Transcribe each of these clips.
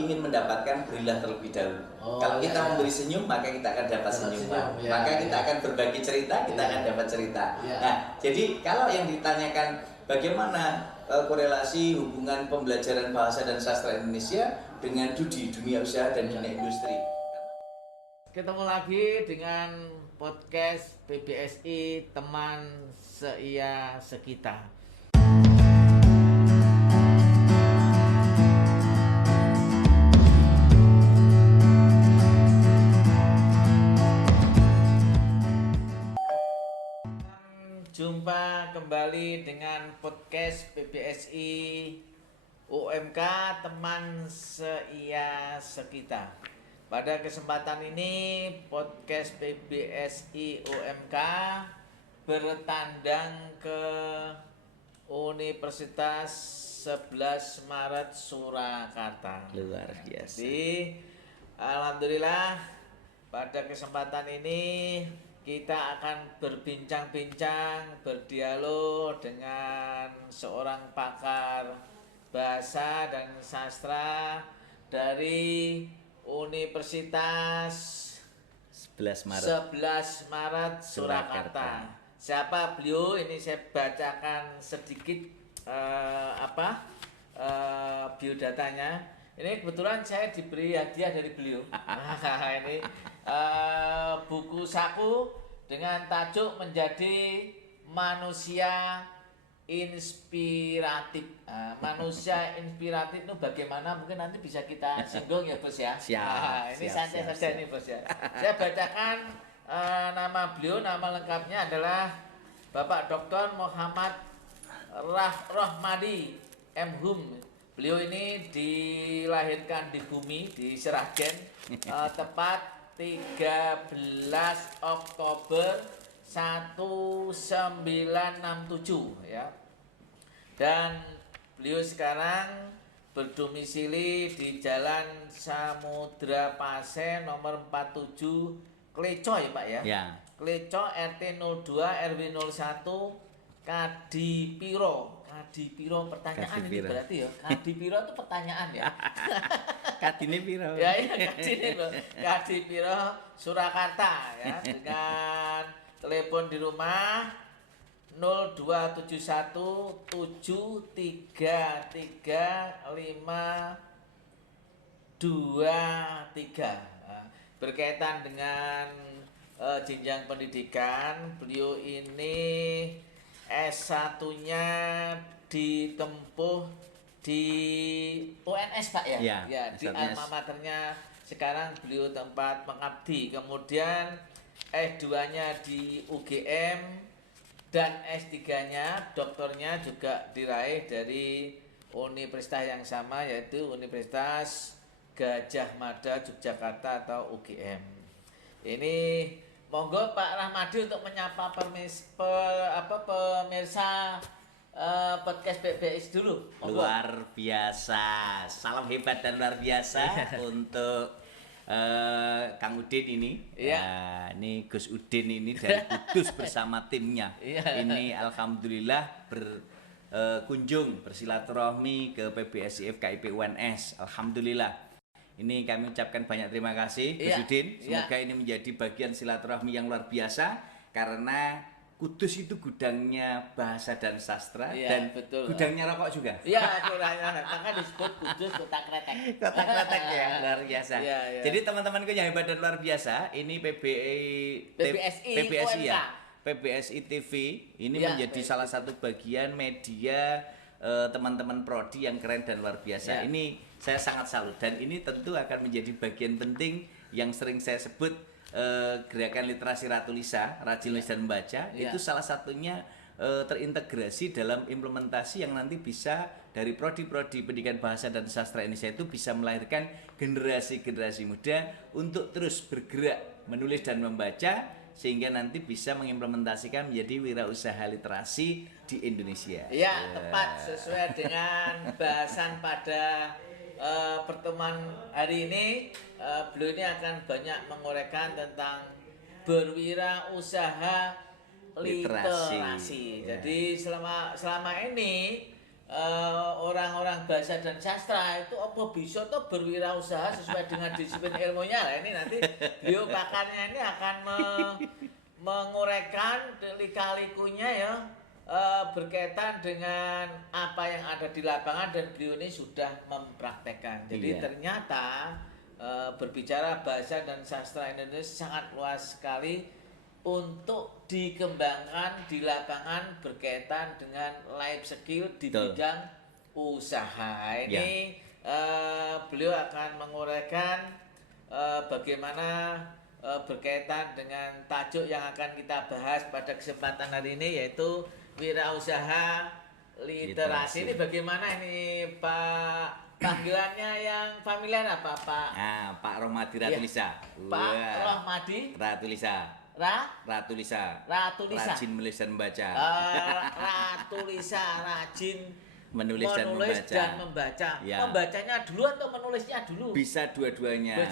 ingin mendapatkan, berilah terlebih dahulu. Kalau kita memberi senyum, maka kita akan dapat senyuman. Maka kita akan berbagi cerita, kita akan dapat cerita. Nah, jadi kalau yang ditanyakan bagaimana korelasi hubungan pembelajaran bahasa dan sastra Indonesia dengan dunia usaha dan dunia industri. Ketemu lagi dengan podcast PBSI Teman Seia Sekita. Jumpa kembali dengan podcast PBSI UMK Teman Seia Sekita. Pada kesempatan ini podcast PBSI UMK bertandang ke Universitas 11 Maret Surakarta. Luar biasa. Jadi alhamdulillah pada kesempatan ini kita akan berbincang-bincang, berdialog dengan seorang pakar bahasa dan sastra dari Universitas 11 Maret Surakarta. Siapa beliau? Ini saya bacakan sedikit biodatanya. Ini kebetulan saya diberi hadiah dari beliau. Ini buku saku dengan tajuk Menjadi Manusia Inspiratif. Manusia inspiratif itu bagaimana? Mungkin nanti bisa kita singgung ya Bos ya. Ini santai saja nih Bos ya. Saya bacakan nama beliau. Nama lengkapnya adalah Bapak Dr. Muhammad Rohmadi M. Hum. Beliau ini dilahirkan di Bumi, di Seragen, tepat 13 Oktober 1967 ya. Dan beliau sekarang berdomisili di Jalan Samudra Pase nomor 47 Kleco ya Pak ya? Ya. Kleco RT 02 RW 01 Kadipiro. Kadipiro pertanyaan ini berarti ya. Kadipiro itu pertanyaan ya. Kadine piro? Ya, Kadipiro Surakarta ya, dengan telepon di rumah 0271 733 523. Berkaitan dengan jenjang pendidikan, beliau ini S1-nya ditempuh di UNS Pak ya? Ya, di alma maternya sekarang beliau tempat mengabdi. Kemudian S2-nya di UGM dan S3-nya doktornya juga diraih dari universitas yang sama, yaitu Universitas Gadjah Mada Yogyakarta atau UGM. Ini monggo Pak Rahmadi untuk menyapa pemirsa podcast PBS dulu. Monggo. Luar biasa. Salam hebat dan luar biasa untuk Kang Udin ini. Ini Gus Udin ini dari Kudus bersama timnya. Ini alhamdulillah berkunjung bersilaturahmi ke PBSI FKIP UNS. Alhamdulillah. Ini kami ucapkan banyak terima kasih Gus Udin. Semoga ini menjadi bagian silaturahmi yang luar biasa karena Kudus itu gudangnya bahasa dan sastra dan betul. Gudangnya rokok juga. Iya, maka disebut Kudus Kota Kretek. Kota Kretek ya, luar biasa. Jadi teman-temanku yang hebat dan luar biasa, ini PBSI ya. PBSI TV ini menjadi salah satu bagian media teman-teman prodi yang keren dan luar biasa. Ini saya sangat salut dan ini tentu akan menjadi bagian penting yang sering saya sebut gerakan literasi ratulisa, rajin nulis dan membaca. Itu salah satunya terintegrasi dalam implementasi yang nanti bisa dari prodi-prodi pendidikan bahasa dan sastra Indonesia itu bisa melahirkan generasi-generasi muda untuk terus bergerak menulis dan membaca sehingga nanti bisa mengimplementasikan menjadi wirausaha literasi di Indonesia. Ya, tepat sesuai dengan bahasan pada pertemuan hari ini. Beliau ini akan banyak menguraikan tentang berwirausaha literasi. Jadi selama ini orang-orang bahasa dan sastra itu apa bisa tuh berwirausaha sesuai dengan disiplin ilmunya. Nah, ini nanti beliau pakarnya ini akan menguraikan lika-likunya ya, berkaitan dengan apa yang ada di lapangan dan beliau ini sudah mempraktekkan. Jadi ternyata berbicara bahasa dan sastra Indonesia sangat luas sekali untuk dikembangkan di lapangan berkaitan dengan life skill di bidang usaha. Ini beliau akan menguraikan bagaimana berkaitan dengan tajuk yang akan kita bahas pada kesempatan hari ini, yaitu wirausaha literasi. Ini bagaimana ini Pak? Panggilannya yang familiar apa Pak? Nah, Pak Rohmadi Ratulisa. Pak Rohmadi Ratulisa. Ratulisa. Rajin menulis dan membaca. Ratulisa rajin menulis dan membaca. Ya. Membacanya dulu atau menulisnya dulu? Bisa dua-duanya.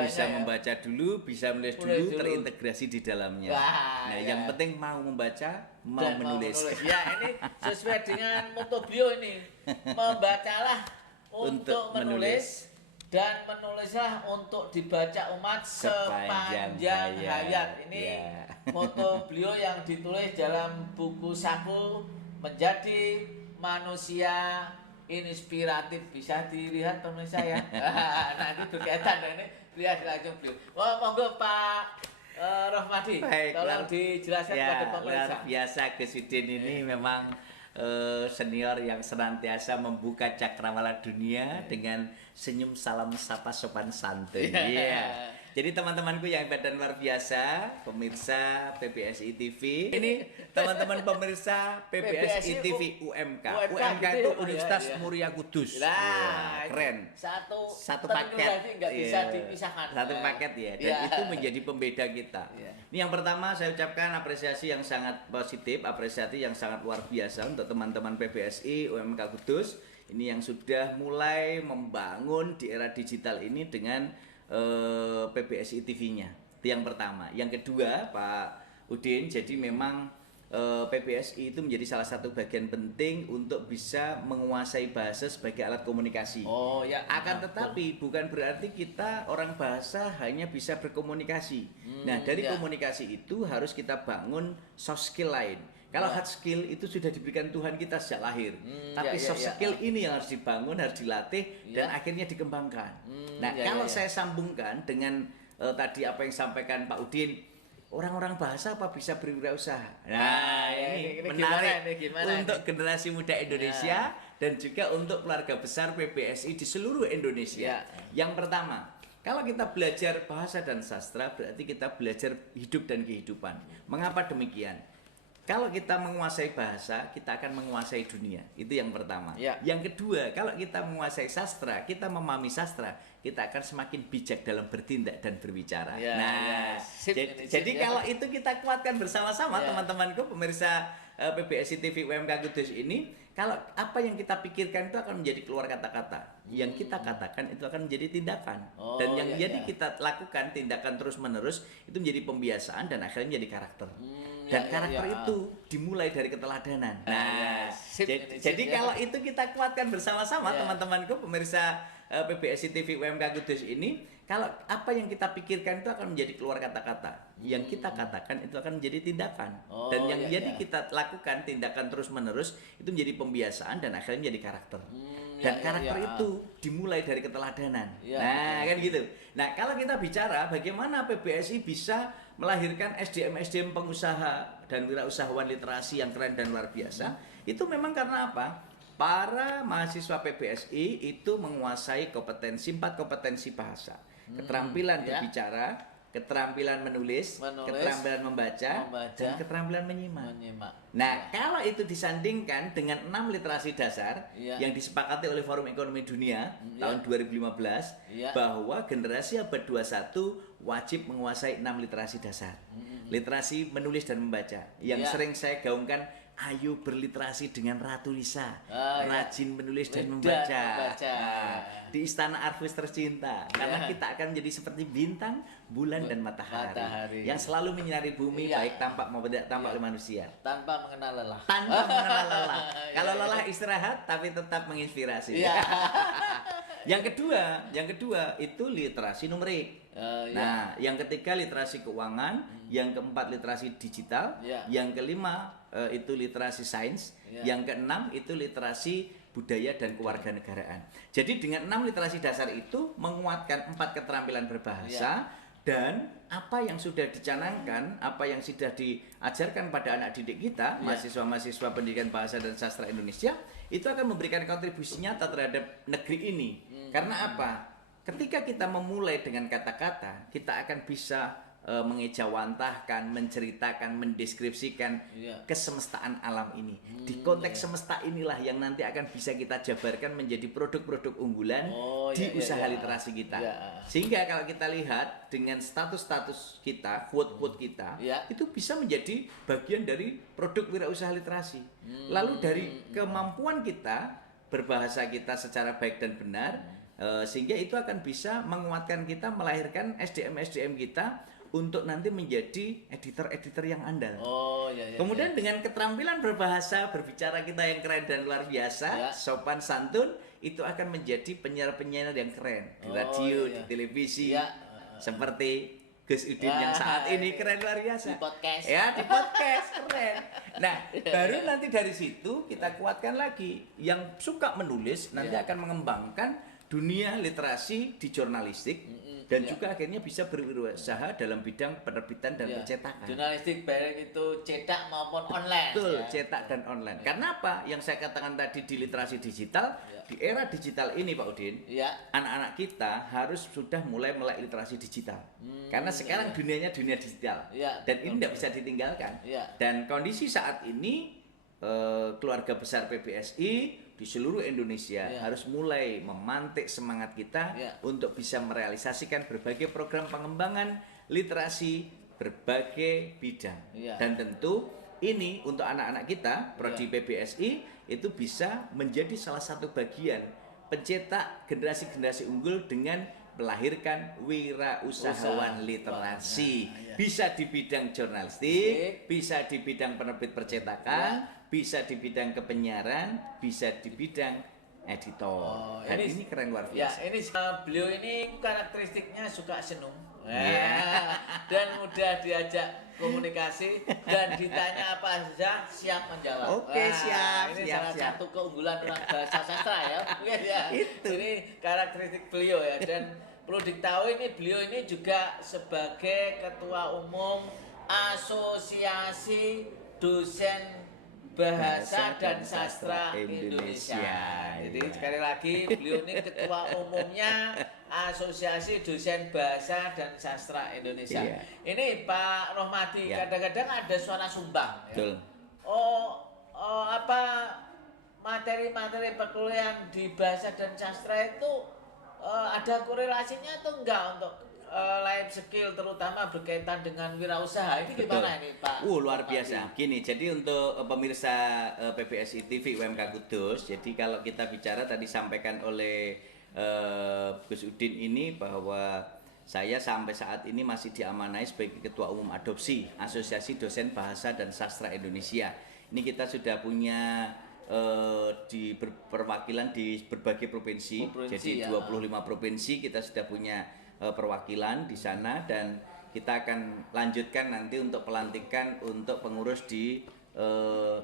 Bisa membaca dulu, bisa menulis dulu, terintegrasi di dalamnya. Nah, yang penting mau membaca, mau menulis. Ya, ini sesuai dengan moto beliau ini. Membacalah untuk menulis dan menulislah untuk dibaca umat sepanjang hayat. Ini moto beliau yang ditulis dalam buku saku Menjadi Manusia Inspiratif. Bisa dilihat pemirsa ya. Nanti berkaitan ini lihat langsung beliau. Wah, monggo Pak Rohmadi, tolong dijelaskan pada pemirsa. Luar biasa Gus Udin ini memang senior yang senantiasa membuka cakrawala dunia dengan senyum salam sapa sopan santun. Jadi teman-temanku yang hebat dan luar biasa, pemirsa PPSI TV. Ini teman-teman pemirsa PPSI TV UMK. UMK itu Universitas Muria Kudus. Keren. Satu paket. Nggak bisa dipisahkan. Satu paket ya. Dan itu menjadi pembeda kita. Ini yang pertama saya ucapkan apresiasi yang sangat positif, apresiasi yang sangat luar biasa untuk teman-teman PPSI UMK Kudus. Ini yang sudah mulai membangun di era digital ini dengan PPSI TV-nya. Itu yang pertama. Yang kedua, Pak Udin, jadi memang PPSI itu menjadi salah satu bagian penting untuk bisa menguasai bahasa sebagai alat komunikasi. Akan tetapi bukan berarti kita orang bahasa hanya bisa berkomunikasi. Nah, dari komunikasi itu harus kita bangun soft skill lain. Kalau hard skill itu sudah diberikan Tuhan kita sejak lahir. Tapi soft skill ini yang harus dibangun, harus dilatih, dan akhirnya dikembangkan. Nah, kalau saya sambungkan dengan tadi apa yang disampaikan Pak Udin, orang-orang bahasa apa bisa berwirausaha? Nah, ini menarik gimana untuk generasi muda Indonesia dan juga untuk keluarga besar PPSI di seluruh Indonesia. Yang pertama, kalau kita belajar bahasa dan sastra, berarti kita belajar hidup dan kehidupan. Mengapa demikian? Kalau kita menguasai bahasa, kita akan menguasai dunia. Itu yang pertama. Yang kedua, kalau kita menguasai sastra, kita memahami sastra, kita akan semakin bijak dalam bertindak dan berbicara. Jadi kalau itu kita kuatkan bersama-sama, teman-temanku, pemirsa PPSI TV UMK Kudus ini, kalau apa yang kita pikirkan itu akan menjadi keluar kata-kata. Yang kita katakan itu akan menjadi tindakan. Dan yang jadi kita lakukan tindakan terus-menerus itu menjadi pembiasaan dan akhirnya menjadi karakter. Dan karakter itu dimulai dari keteladanan. Nah, jadi kalau itu kita kuatkan bersama-sama, teman-temanku, pemirsa PPSI TV UMK Kudus ini, kalau apa yang kita pikirkan itu akan menjadi keluar kata-kata. Yang kita katakan itu akan menjadi tindakan. Dan yang jadi kita lakukan tindakan terus-menerus itu menjadi pembiasaan dan akhirnya menjadi karakter. Dan karakter itu dimulai dari keteladanan. Nah, kan gitu. Nah, kalau kita bicara bagaimana PPSI bisa melahirkan SDM-SDM pengusaha dan wirausahawan literasi yang keren dan luar biasa, itu memang karena apa? Para mahasiswa PPSI itu menguasai kompetensi 4 kompetensi bahasa. Keterampilan berbicara, keterampilan menulis, keterampilan membaca, dan keterampilan menyimak. Nah, kalau itu disandingkan dengan 6 literasi dasar yang disepakati oleh Forum Ekonomi Dunia tahun 2015, bahwa generasi abad 21 wajib menguasai 6 literasi dasar. Literasi menulis dan membaca. Yang sering saya gaungkan ayo berliterasi dengan Ratu Lisa, rajin menulis dan membaca. Di Istana Arfus tercinta, karena kita akan menjadi seperti bintang, bulan dan matahari yang selalu menyinari bumi, baik tampak maupun tidak tampak oleh manusia. Tanpa mengenal lelah. Kalau lelah istirahat, tapi tetap menginspirasi. Yang kedua itu literasi numerik. Nah, yang ketiga literasi keuangan, yang keempat literasi digital, yang kelima itu literasi sains, yang keenam itu literasi budaya dan kewarganegaraan. Jadi dengan 6 literasi dasar itu menguatkan 4 keterampilan berbahasa dan apa yang sudah dicanangkan, apa yang sudah diajarkan pada anak didik kita, mahasiswa-mahasiswa pendidikan bahasa dan sastra Indonesia, itu akan memberikan kontribusi nyata terhadap negeri ini. Karena apa? Ketika kita memulai dengan kata-kata, kita akan bisa mengejawantahkan, menceritakan, mendeskripsikan kesemestaan alam ini. Di konteks semesta inilah yang nanti akan bisa kita jabarkan menjadi produk-produk unggulan di usaha literasi kita. Sehingga kalau kita lihat dengan status-status kita, quote-quote kita, itu bisa menjadi bagian dari produk wirausaha literasi. Lalu dari kemampuan kita berbahasa kita secara baik dan benar, sehingga itu akan bisa menguatkan kita, melahirkan SDM-SDM kita untuk nanti menjadi editor-editor yang andal. Kemudian dengan keterampilan berbahasa, berbicara kita yang keren dan luar biasa, sopan santun, itu akan menjadi penyiar-penyiar yang keren di radio, di televisi, seperti Gus Udin yang saat ini keren luar biasa. Di podcast. Di podcast keren. Nah, baru nanti dari situ kita kuatkan lagi. Yang suka menulis nanti akan mengembangkan dunia literasi di jurnalistik. Dan juga akhirnya bisa berwirausaha dalam bidang penerbitan dan percetakan. Jurnalistik baik itu cetak maupun online. Betul, cetak dan online. Karena apa? Yang saya katakan tadi di literasi digital, di era digital ini Pak Udin, anak-anak kita harus sudah mulai melek literasi digital. Karena sekarang dunianya dunia digital. Dan ini tidak bisa ditinggalkan. Dan kondisi saat ini, keluarga besar PBSI di seluruh Indonesia harus mulai memantik semangat kita untuk bisa merealisasikan berbagai program pengembangan literasi berbagai bidang. Dan tentu ini untuk anak-anak kita, Prodi PBSI itu bisa menjadi salah satu bagian pencetak generasi-generasi unggul dengan melahirkan wirausahawan literasi. Bisa di bidang jurnalistik, bisa di bidang penerbit percetakan, bisa di bidang kepenyiaran, bisa di bidang editor. Dan ini keren luar biasa. Ini beliau ini karakteristiknya suka senum. Dan mudah diajak komunikasi dan ditanya apa saja siap menjawab. Siap. Ini salah satu keunggulan orang bahasa sastra ya. Ini karakteristik beliau ya. Dan perlu diketahui ini beliau ini juga sebagai ketua umum Asosiasi Dosen Bahasa dan Sastra Indonesia. Jadi sekali lagi beliau ini ketua umumnya Asosiasi Dosen Bahasa dan Sastra Indonesia. Ini Pak Rohmadi, kadang-kadang ada suara sumbang. Apa materi-materi perkuliahan di bahasa dan sastra itu ada korelasinya atau enggak untuk life skill terutama berkaitan dengan wirausaha ini gimana ini Pak? Luar biasa. Gini, jadi untuk pemirsa PBSI TV UMK Kudus, jadi kalau kita bicara tadi sampaikan oleh Gus Udin ini bahwa saya sampai saat ini masih diamanai sebagai Ketua Umum Adopsi Asosiasi Dosen Bahasa dan Sastra Indonesia. Ini kita sudah punya di perwakilan di berbagai provinsi jadi 25 provinsi kita sudah punya perwakilan di sana dan kita akan lanjutkan nanti untuk pelantikan untuk pengurus di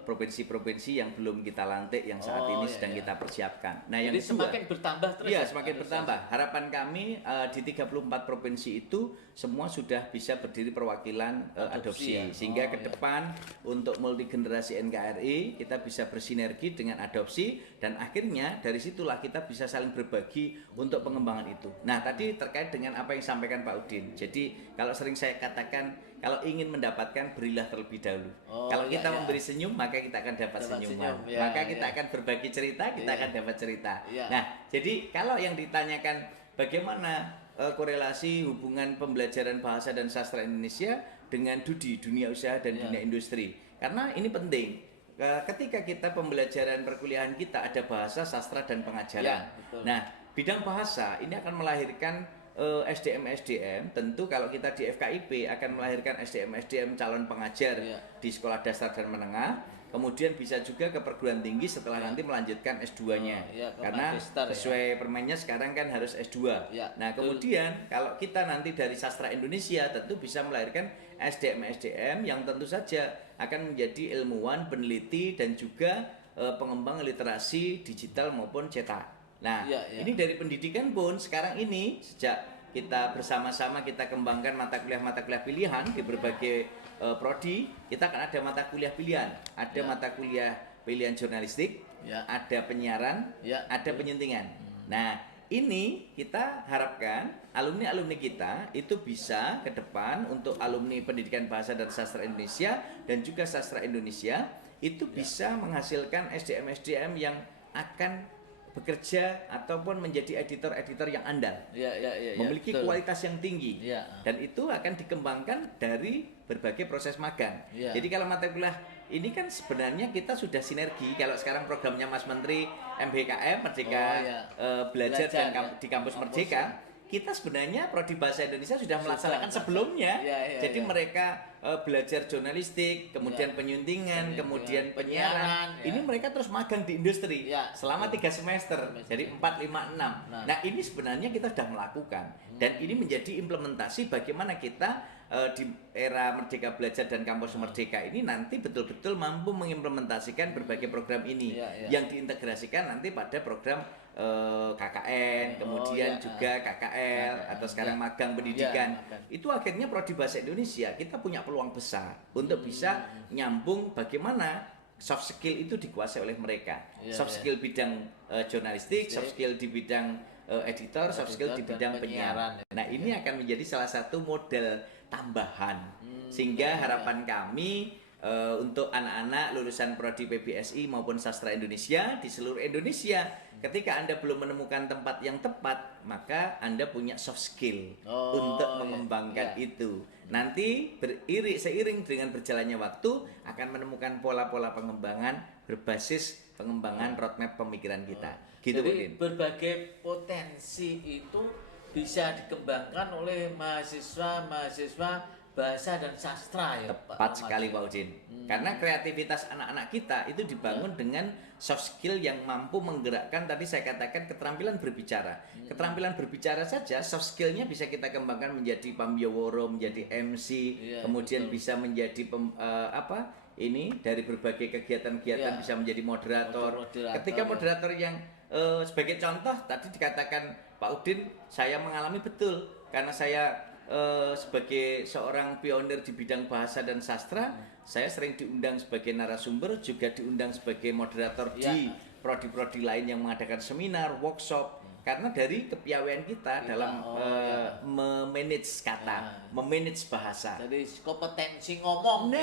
provinsi-provinsi yang belum kita lantik yang saat ini sedang kita persiapkan. Nah, yang kedua, semakin bertambah terus. Iya, semakin bertambah. Harapan kami di 34 provinsi itu semua sudah bisa berdiri perwakilan adopsi sehingga ke depan untuk multi generasi NKRI kita bisa bersinergi dengan adopsi dan akhirnya dari situlah kita bisa saling berbagi untuk pengembangan itu. Nah, tadi terkait dengan apa yang disampaikan Pak Udin. Jadi, kalau sering saya katakan kalau ingin mendapatkan berilah terlebih dahulu. Kalau kita memberi senyum maka kita akan dapat senyuman. Maka kita akan berbagi cerita, kita akan dapat cerita. Nah, jadi kalau yang ditanyakan bagaimana korelasi hubungan pembelajaran bahasa dan sastra Indonesia dengan dunia usaha dan dunia industri. Karena ini penting. ketika kita pembelajaran perkuliahan kita ada bahasa, sastra dan pengajaran. Ya, betul. Nah, bidang bahasa ini akan melahirkan SDM tentu kalau kita di FKIP akan melahirkan SDM calon pengajar di sekolah dasar dan menengah, kemudian bisa juga ke perguruan tinggi setelah nanti melanjutkan S2-nya. Karena sesuai permennya sekarang kan harus S2. Nah, kemudian kalau kita nanti dari sastra Indonesia tentu bisa melahirkan SDM yang tentu saja akan menjadi ilmuwan, peneliti dan juga pengembang literasi digital maupun cetak. Nah, ini dari pendidikan pun sekarang ini sejak kita bersama-sama kita kembangkan mata kuliah pilihan di berbagai prodi, kita akan ada mata kuliah pilihan. Ada mata kuliah pilihan jurnalistik, ada penyiaran, ada penyuntingan. Nah, ini kita harapkan alumni-alumni kita itu bisa ke depan untuk alumni pendidikan bahasa dan sastra Indonesia dan juga sastra Indonesia itu bisa menghasilkan SDM yang akan bekerja ataupun menjadi editor-editor yang andal, memiliki kualitas yang tinggi, dan itu akan dikembangkan dari berbagai proses magang. Jadi kalau mata kuliah ini kan sebenarnya kita sudah sinergi. Kalau sekarang programnya Mas Menteri MBKM Merdeka belajar dan di kampus Merdeka, kita sebenarnya prodi bahasa Indonesia sudah melaksanakan sebelumnya. Jadi mereka belajar jurnalistik, kemudian penyuntingan, kemudian penyiaran. Ini mereka terus magang di industri selama 3 semester. Jadi 4, 5, 6. Nah, ini sebenarnya kita sudah melakukan dan ini menjadi implementasi bagaimana kita di era Merdeka Belajar dan Kampus Merdeka ini nanti betul-betul mampu mengimplementasikan berbagai program ini yang diintegrasikan nanti pada program KKN, kemudian juga KKL atau sekarang magang pendidikan. Itu akhirnya prodi bahasa Indonesia kita punya peluang besar untuk bisa nyambung bagaimana soft skill itu dikuasai oleh mereka. Soft skill bidang jurnalistik, soft skill di bidang editor, soft skill di bidang penyiaran. Nah, ini akan menjadi salah satu model tambahan. Sehingga harapan kami untuk anak-anak lulusan prodi PBSI maupun sastra Indonesia di seluruh Indonesia, ketika Anda belum menemukan tempat yang tepat, maka Anda punya soft skill untuk mengembangkan itu. Nanti seiring dengan berjalannya waktu akan menemukan pola-pola pengembangan berbasis pengembangan roadmap pemikiran kita. Gitu, jadi berbagai potensi itu bisa dikembangkan oleh mahasiswa bahasa dan sastra ya. Tepat sekali Pak Udin. Karena kreativitas anak-anak kita itu dibangun dengan soft skill yang mampu menggerakkan, tadi saya katakan keterampilan berbicara. Keterampilan berbicara saja soft skillnya bisa kita kembangkan menjadi pambiaworo, menjadi MC, kemudian bisa menjadi ini dari berbagai kegiatan-kegiatan bisa menjadi moderator. Ketika moderator yang sebagai contoh tadi dikatakan Pak Udin, saya mengalami betul karena saya sebagai seorang pionir di bidang bahasa dan sastra, saya sering diundang sebagai narasumber, juga diundang sebagai moderator di prodi-prodi lain yang mengadakan seminar, workshop. Karena dari kepiawaian kita dalam memanage kata, memanage bahasa. Jadi kompetensi ngomong.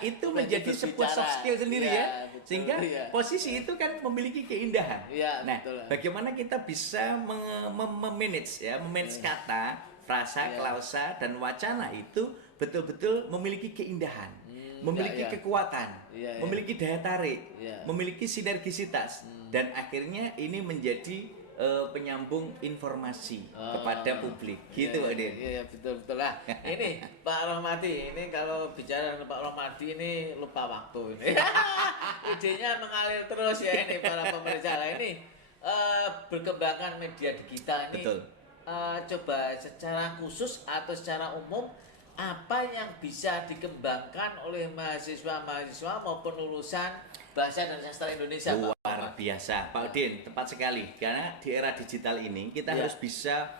Itu menjadi sebuah soft skill sendiri betul, sehingga posisi itu kan memiliki keindahan. Bagaimana kita bisa memanage memanage kata, frasa, klausa, dan wacana itu betul-betul memiliki keindahan, memiliki kekuatan, memiliki daya tarik, memiliki sinergisitas, dan akhirnya ini menjadi penyambung informasi kepada publik, gitu Pak Din. Iya betul lah. Ini Pak Rohmadi, ini kalau bicara dengan Pak Rohmadi ini lupa waktu ini. Idenya mengalir terus ya ini para pemerintah ini berkembangkan media digital ini. Betul. Coba secara khusus atau secara umum apa yang bisa dikembangkan oleh mahasiswa maupun lulusan bahasa dan sastra Indonesia? Luar biasa Pak Udin, tepat sekali. Karena di era digital ini kita harus bisa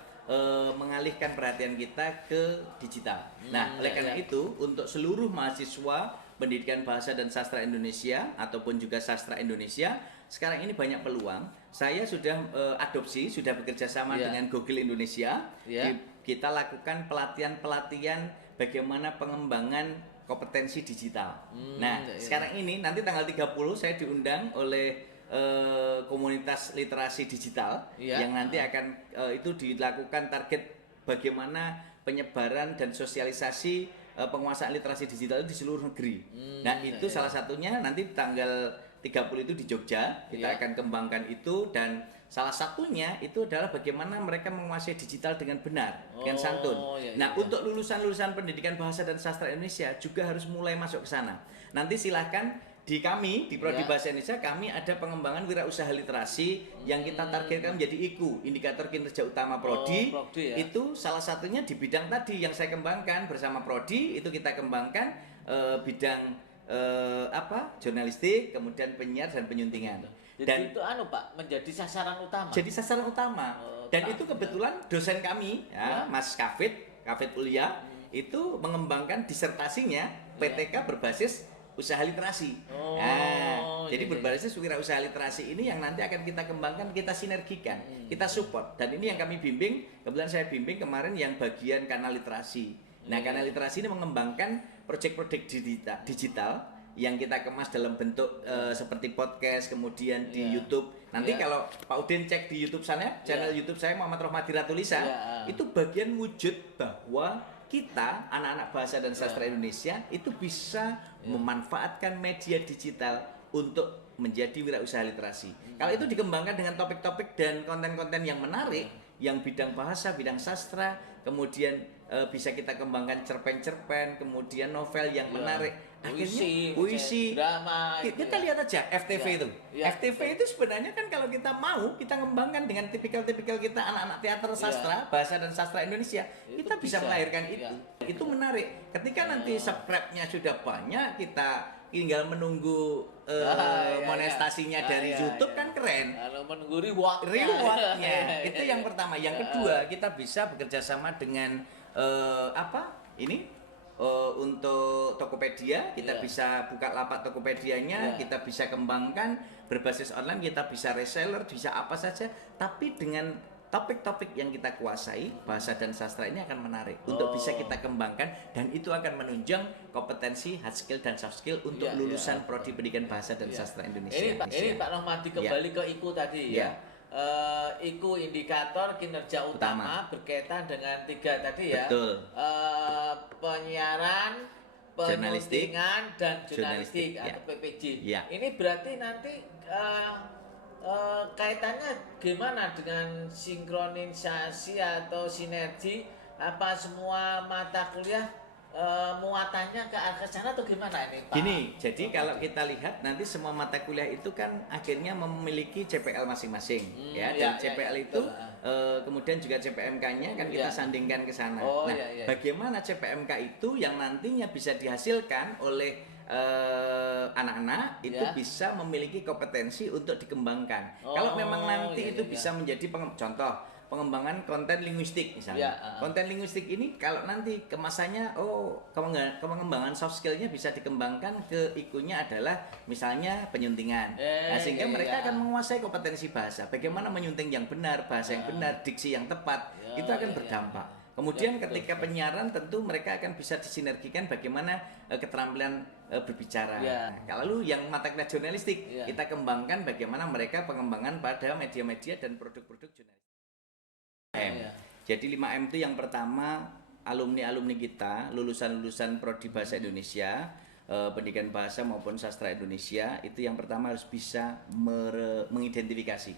mengalihkan perhatian kita ke digital. Nah, oleh karena itu untuk seluruh mahasiswa pendidikan bahasa dan sastra Indonesia ataupun juga sastra Indonesia, sekarang ini banyak peluang. Saya sudah adopsi, sudah bekerja sama dengan Google Indonesia. Kita lakukan pelatihan-pelatihan bagaimana pengembangan kompetensi digital. Sekarang ini nanti tanggal 30 saya diundang oleh komunitas literasi digital yang nanti akan itu dilakukan target bagaimana penyebaran dan sosialisasi penguasaan literasi digital di seluruh negeri. Nah, itu salah satunya nanti tanggal 30 itu di Jogja, kita akan kembangkan itu, dan salah satunya itu adalah bagaimana mereka menguasai digital dengan benar, dengan santun. Nah, untuk lulusan-lulusan pendidikan bahasa dan sastra Indonesia juga harus mulai masuk ke sana. Nanti silahkan di kami, di Prodi Bahasa Indonesia, kami ada pengembangan wirausaha literasi yang kita targetkan menjadi IKU, indikator kinerja utama Prodi. Itu salah satunya di bidang tadi yang saya kembangkan bersama Prodi, itu kita kembangkan bidang jurnalistik, kemudian penyiar dan penyuntingan. Jadi itu Pak, menjadi sasaran utama. Jadi sasaran utama. Dan itu kebetulan dosen kami, Mas Kafid Ulia, itu mengembangkan disertasinya PTK berbasis usaha literasi. Jadi berbasis wirausaha literasi ini yang nanti akan kita kembangkan, kita sinergikan, kita support. Dan ini yang kami bimbing, kebetulan saya bimbing kemarin yang bagian kanal literasi. Nah, kanal literasi ini mengembangkan proyek-proyek digital yang kita kemas dalam bentuk seperti podcast, kemudian di YouTube. Nanti kalau Pak Udin cek di YouTube sana, channel YouTube saya Muhammad Rohmadi Ratulisa, itu bagian wujud bahwa kita anak-anak bahasa dan sastra Indonesia itu bisa memanfaatkan media digital untuk menjadi wirausaha literasi. Kalau itu dikembangkan dengan topik-topik dan konten-konten yang menarik, yang bidang bahasa, bidang sastra, kemudian bisa kita kembangkan cerpen-cerpen, kemudian novel yang menarik, akhirnya puisi, drama. Kita lihat aja FTV itu. FTV itu sebenarnya kan kalau kita mau kita kembangkan dengan tipikal-tipikal kita anak-anak teater sastra, bahasa dan sastra Indonesia, kita bisa melahirkan itu. Itu menarik. Ketika nanti subscribe-nya sudah banyak, kita tinggal menunggu monetasinya dari YouTube kan keren. Kalau menunggu rewardnya itu yang pertama. Yang kedua, kita bisa bekerja sama dengan untuk Tokopedia, kita bisa buka lapak Tokopedianya, kita bisa kembangkan berbasis online, kita bisa reseller, bisa apa saja, tapi dengan topik-topik yang kita kuasai, bahasa dan sastra ini akan menarik untuk bisa kita kembangkan, dan itu akan menunjang kompetensi hard skill dan soft skill untuk lulusan Prodi Pendidikan Bahasa dan Sastra Indonesia. Ini Pak Rohmadi kembali ke IKU tadi ya. IKU indikator kinerja utama berkaitan dengan 3 tadi ya. Betul. Penyiaran, penyuntingan dan jurnalistik atau PPJ. Ini berarti nanti kaitannya gimana dengan sinkronisasi atau sinergi, apa semua mata kuliah muatannya ke arah sana atau gimana ini Pak? Gini, jadi kalau kita lihat nanti semua mata kuliah itu kan akhirnya memiliki CPL masing-masing, dan CPL itu kemudian juga CPMK-nya kan kita sandingkan ke sana. Bagaimana CPMK itu yang nantinya bisa dihasilkan oleh anak-anak itu bisa memiliki kompetensi untuk dikembangkan. Kalau memang nanti itu bisa menjadi contoh pengembangan konten linguistik misalnya. Konten linguistik ini kalau nanti kemasannya pengembangan soft skill-nya bisa dikembangkan ke IKU-nya adalah misalnya penyuntingan. Sehingga mereka akan menguasai kompetensi bahasa. Bagaimana menyunting yang benar, bahasa yang benar, diksi yang tepat, itu akan berdampak. Kemudian ketika penyiaran tentu mereka akan bisa disinergikan bagaimana keterampilan berbicara. Lalu yang mata kuliah jurnalistik kita kembangkan bagaimana mereka pengembangan pada media-media dan produk-produk jurnalistik. Jadi 5M itu yang pertama, alumni-alumni kita, lulusan-lulusan Prodi Bahasa Indonesia, pendidikan bahasa maupun sastra Indonesia, itu yang pertama harus bisa mengidentifikasi